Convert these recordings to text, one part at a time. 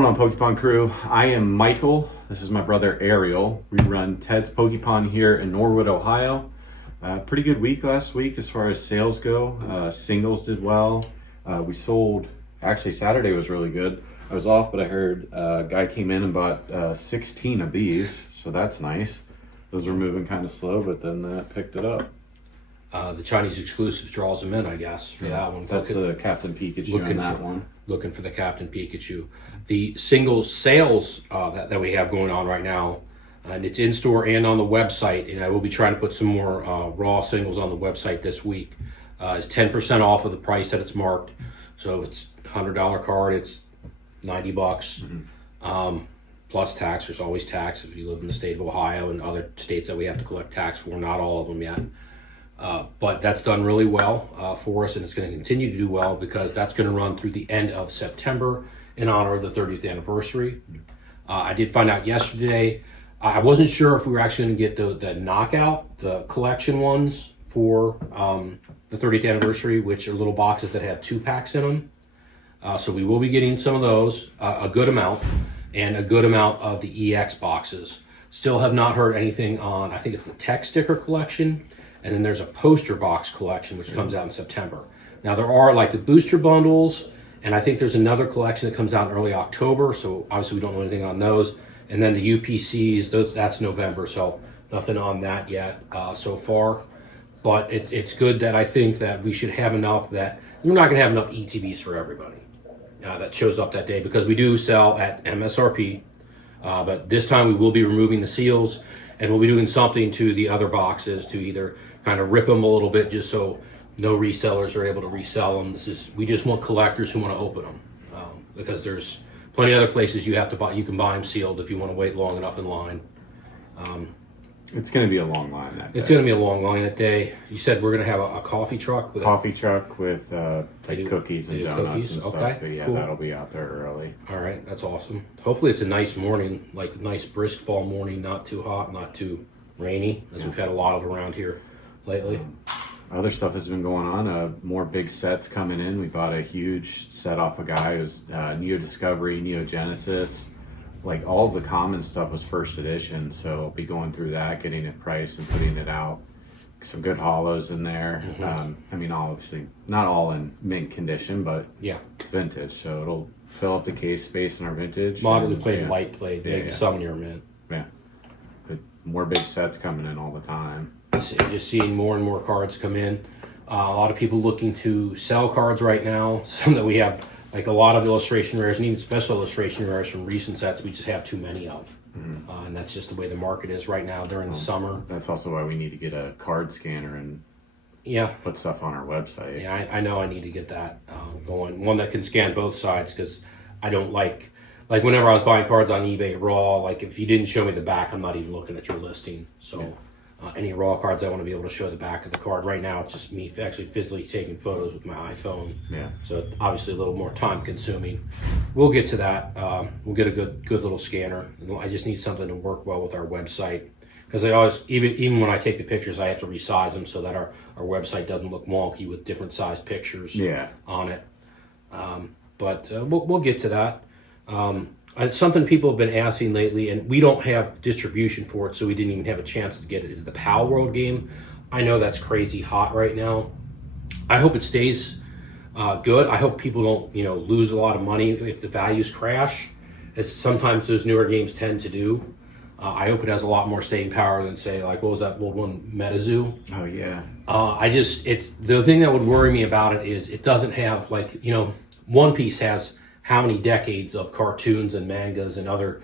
On Pokepon Crew, I am Michael. This is my brother Ariel. We run Ted's Pokepon here in Norwood, Ohio. Pretty good week last week as far as sales go. Singles did well. We sold, actually Saturday was really good. I was off, but I heard a guy came in and bought 16 of these, so that's nice. Those were moving kind of slow, but then that picked it up. The Chinese exclusives draws them in, I guess, for that one. That's the Captain Pikachu on that one. Looking for the Captain Pikachu. The singles sales that we have going on right now, and it's in store and on the website, and I will be trying to put some more raw singles on the website this week, is 10% off of the price that it's marked. So if it's $100 card, it's $90. Plus tax. There's always tax if you live in the state of Ohio and other states that we have to collect tax for, not all of them yet. But that's done really well for us, and it's going to continue to do well because that's going to run through the end of September in honor of the 30th anniversary. I did find out yesterday, I wasn't sure if we were actually going to get the knockout, the collection ones for the 30th anniversary, which are little boxes that have 2 packs in them. So we will be getting some of those, a good amount, and a good amount of the EX boxes. Still have not heard anything on, I think it's the tech sticker collection, and then there's a poster box collection, which comes out in September. Now there are like the booster bundles, and I think there's another collection that comes out in early October, so obviously we don't know anything on those. And then the UPCs, that's November, so nothing on that yet so far. But it's good that I think that we should have enough that we're not going to have enough ETBs for everybody that shows up that day, because we do sell at MSRP, but this time we will be removing the seals, and we'll be doing something to the other boxes to either kind of rip them a little bit just so no resellers are able to resell them. We just want collectors who want to open them, because there's plenty of other places you have to buy. You can buy them sealed if you want to wait long enough in line. It's going to be a long line that day. It's going to be a long line that day. You said we're going to have a coffee truck with cookies and donuts and stuff. Okay, But yeah, cool. That'll be out there early. All right, that's awesome. Hopefully it's a nice morning, like nice brisk fall morning, not too hot, not too rainy, as we've had a lot of around here lately. Other stuff that's been going on, more big sets coming in. We bought a huge set off a guy. It was Neo Discovery, Neo Genesis. Like all of the common stuff was first edition, so I'll be going through that, getting it priced and putting it out. Some good hollows in there. I mean, obviously not all in mint condition, but Yeah, it's vintage, so it'll fill up the case space in our vintage. moderately And, played, yeah, light played, maybe yeah. some near mint. Yeah, but more big sets coming in all the time. Just seeing more and more cards come in. A lot of people looking to sell cards right now. Some that we have, like a lot of illustration rares and even special illustration rares from recent sets, we just have too many of. And that's just the way the market is right now during the summer. That's also why we need to get a card scanner and Yeah, put stuff on our website. yeah, I know I need to get that going. One that can scan both sides, because I don't like whenever I was buying cards on eBay raw, like if you didn't show me the back, I'm not even looking at your listing. So any raw cards, I want to be able to show the back of the card. Right now, it's just me actually physically taking photos with my iPhone. Yeah. So it's obviously a little more time consuming. We'll get to that. We'll get a good little scanner. I just need something to work well with our website, because I always, even when I take the pictures, I have to resize them so that our website doesn't look wonky with different size pictures on it. But we'll get to that. It's something people have been asking lately, and we don't have distribution for it, so we didn't even have a chance to get it, is the Pal World game. I know that's crazy hot right now. I hope it stays good. I hope people don't lose a lot of money if the values crash, as sometimes those newer games tend to do. I hope it has a lot more staying power than, say, like, what was that old one, MetaZoo? Oh yeah. It's the thing that would worry me about it is it doesn't have, like, One Piece has how many decades of cartoons and mangas and other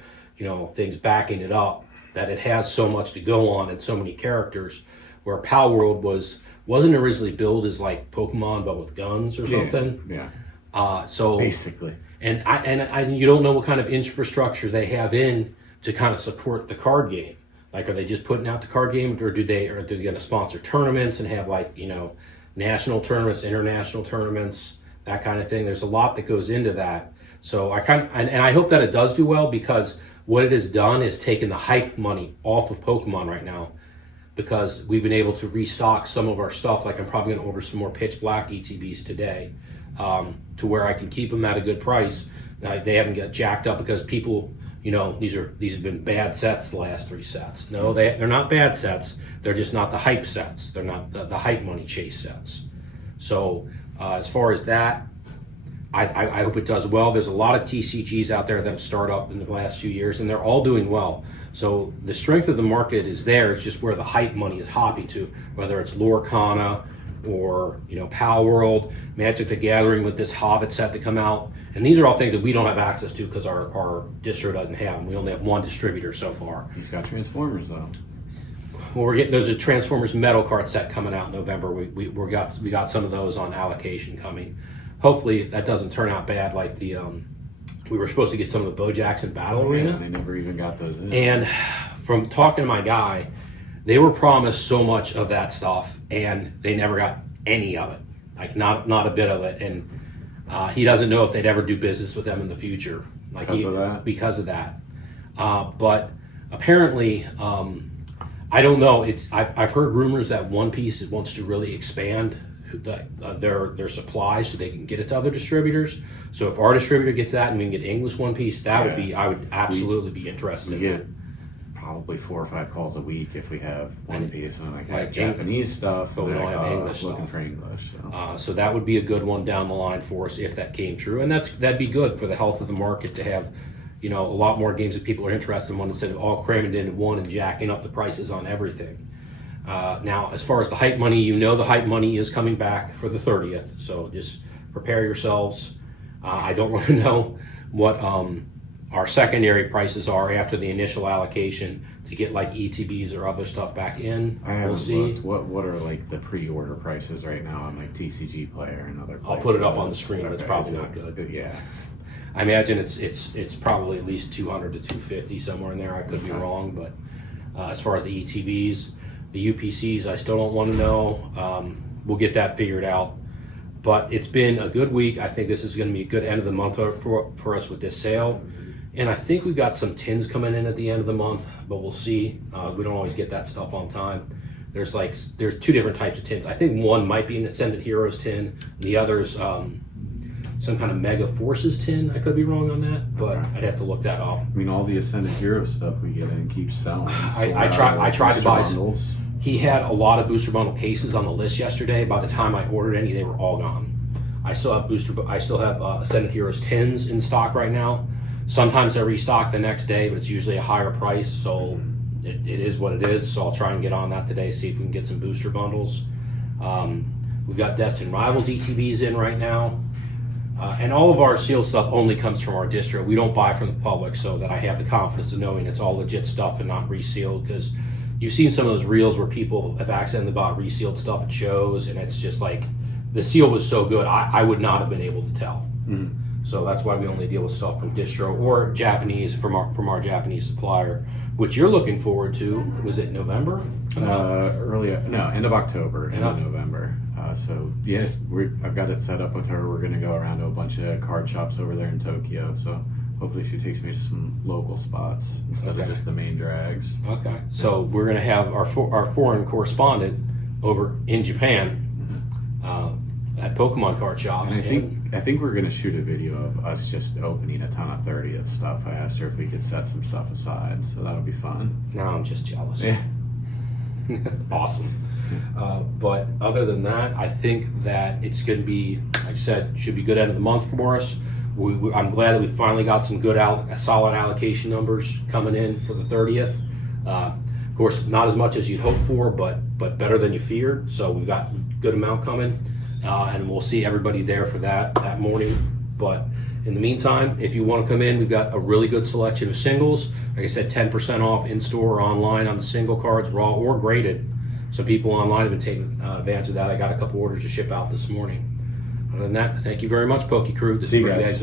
things backing it up, that it has so much to go on and so many characters, where Pal World wasn't originally billed as like Pokemon but with guns or something. So basically, and you don't know what kind of infrastructure they have in to kind of support the card game. Like, are they just putting out the card game, or are they going to sponsor tournaments and have national tournaments, international tournaments, that kind of thing? There's a lot that goes into that. So I hope that it does do well, because what it has done is taken the hype money off of Pokemon right now, because we've been able to restock some of our stuff. Like, I'm probably going to order some more Pitch Black ETBs today. to where I can keep them at a good price. They haven't got jacked up because people, these have been bad sets the last 3 sets. No, they're not bad sets. They're just not the hype sets. They're not the hype money chase sets. So as far as that, I hope it does well. There's a lot of TCGs out there that have started up in the last few years, and they're all doing well. So the strength of the market is there. It's just where the hype money is hopping to, whether it's Lorcana or Pal World, Magic the Gathering with this Hobbit set to come out. And these are all things that we don't have access to because our distro doesn't have them. We only have one distributor so far. He's got Transformers though. Well, there's a Transformers metal card set coming out in November. We got some of those on allocation coming. Hopefully that doesn't turn out bad like the we were supposed to get some of the Bo Jackson Battle Arena. Yeah, they never even got those in. And from talking to my guy, they were promised so much of that stuff and they never got any of it. Like not a bit of it. And he doesn't know if they'd ever do business with them in the future. Because of that. But apparently, I don't know. I've heard rumors that One Piece wants to really expand their supply so they can get it to other distributors. So if our distributor gets that and we can get English One Piece, I would absolutely be interested in that. Probably 4 or 5 calls a week if we have One Piece and like Japanese stuff, but we don't have English looking stuff. for English. So that would be a good one down the line for us if that came true, and that'd be good for the health of the market to have, a lot more games that people are interested in instead of all cramming it into one and jacking up the prices on everything. Now, as far as the hype money, the hype money is coming back for the 30th, so just prepare yourselves. I don't really know what our secondary prices are after the initial allocation to get like ETBs or other stuff back in. We'll see. What are like the pre-order prices right now on like TCG Player and other places? I'll put it up on the screen, but it's probably not good. Yeah. I imagine it's probably at least 200 to 250 somewhere in there. I could be wrong, but as far as the ETBs, the UPCs, I still don't want to know. We'll get that figured out. But it's been a good week. I think this is going to be a good end of the month for us with this sale. And I think we've got some tins coming in at the end of the month, but we'll see. We don't always get that stuff on time. There's 2 different types of tins. I think one might be an Ascended Heroes tin. The other's some kind of Mega Forces tin. I could be wrong on that, but I'd have to look that up. I mean, all the Ascended Heroes stuff we get in keeps selling. I tried to buy bundles. He had a lot of booster bundle cases on the list yesterday. By the time I ordered any, they were all gone. I still have Ascended Heroes tins in stock right now. Sometimes they're restocked the next day, but it's usually a higher price, so it is what it is. So I'll try and get on that today, see if we can get some booster bundles. We've got Destined Rivals ETBs in right now. And all of our sealed stuff only comes from our distro. We don't buy from the public, so that I have the confidence of knowing it's all legit stuff and not resealed, because you've seen some of those reels where people have accidentally bought resealed stuff at shows, and it's just like the seal was so good, I would not have been able to tell. Mm-hmm. So that's why we only deal with stuff from distro or Japanese from our Japanese supplier, which you're looking forward to. Was it November? End of October, end of November. So yeah, I've got it set up with her. We're gonna go around to a bunch of card shops over there in Tokyo. So hopefully she takes me to some local spots instead of just the main drags. Okay. So we're gonna have our foreign correspondent over in Japan at Pokemon card shops. And I think we're gonna shoot a video of us just opening a ton of 30th stuff. I asked her if we could set some stuff aside, so that would be fun. Now I'm just jealous. Yeah. Awesome. But other than that, I think that it's going to be, like I said, should be good end of the month for us. I'm glad that we finally got some good solid allocation numbers coming in for the 30th. Of course, not as much as you'd hoped for, but better than you feared. So we've got a good amount coming, and we'll see everybody there for that morning. But in the meantime, if you want to come in, we've got a really good selection of singles. Like I said, 10% off in-store or online on the single cards, raw or graded. So people online have been taking advantage of that. I got a couple orders to ship out this morning. Other than that, thank you very much, Poke Crew. This is where you guys